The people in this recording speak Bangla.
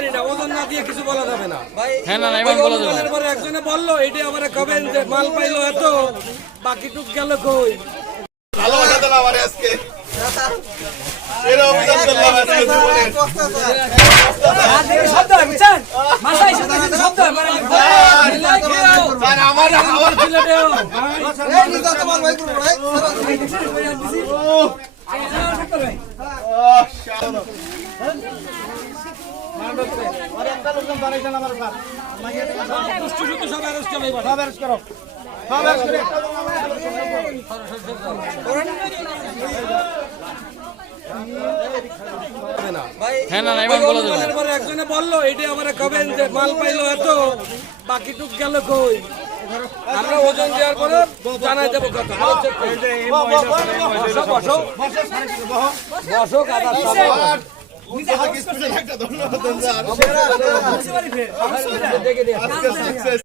জানি না, ওজন না দিয়ে কিছু বলা যাবে না। হ্যাঁ না এমন বলা যাবে না। পরে একজনে বললো এটা আবার কবেন যে মাল পাইলো এত, বাকি টুক গেল কই। ভালো কথা দিলাম আমারে আজকে। এর অভিযান করলাম আজকে জীবনে। আর দেখে শব্দ হয় বুঝছেন, মাথায় সাথে শব্দ হয় মানে স্যার আমার খাবার ছেলেটাও এই নিজাত মাল ভাই করব ভাই সব অ্যারেস্ট করো। হ্যাঁ না এমন বলা যাবে না। পরে একজনে বললো এটা আবার কবেন যে মাল পাইলো এত, বাকি টুক গেল কই। আমরা ওজন দেওয়ার পরে জানাই দেবো কত। বসো কাদা ধন্যবাদ স্যার। দেখে দিয়ে আজকে সাকসেস।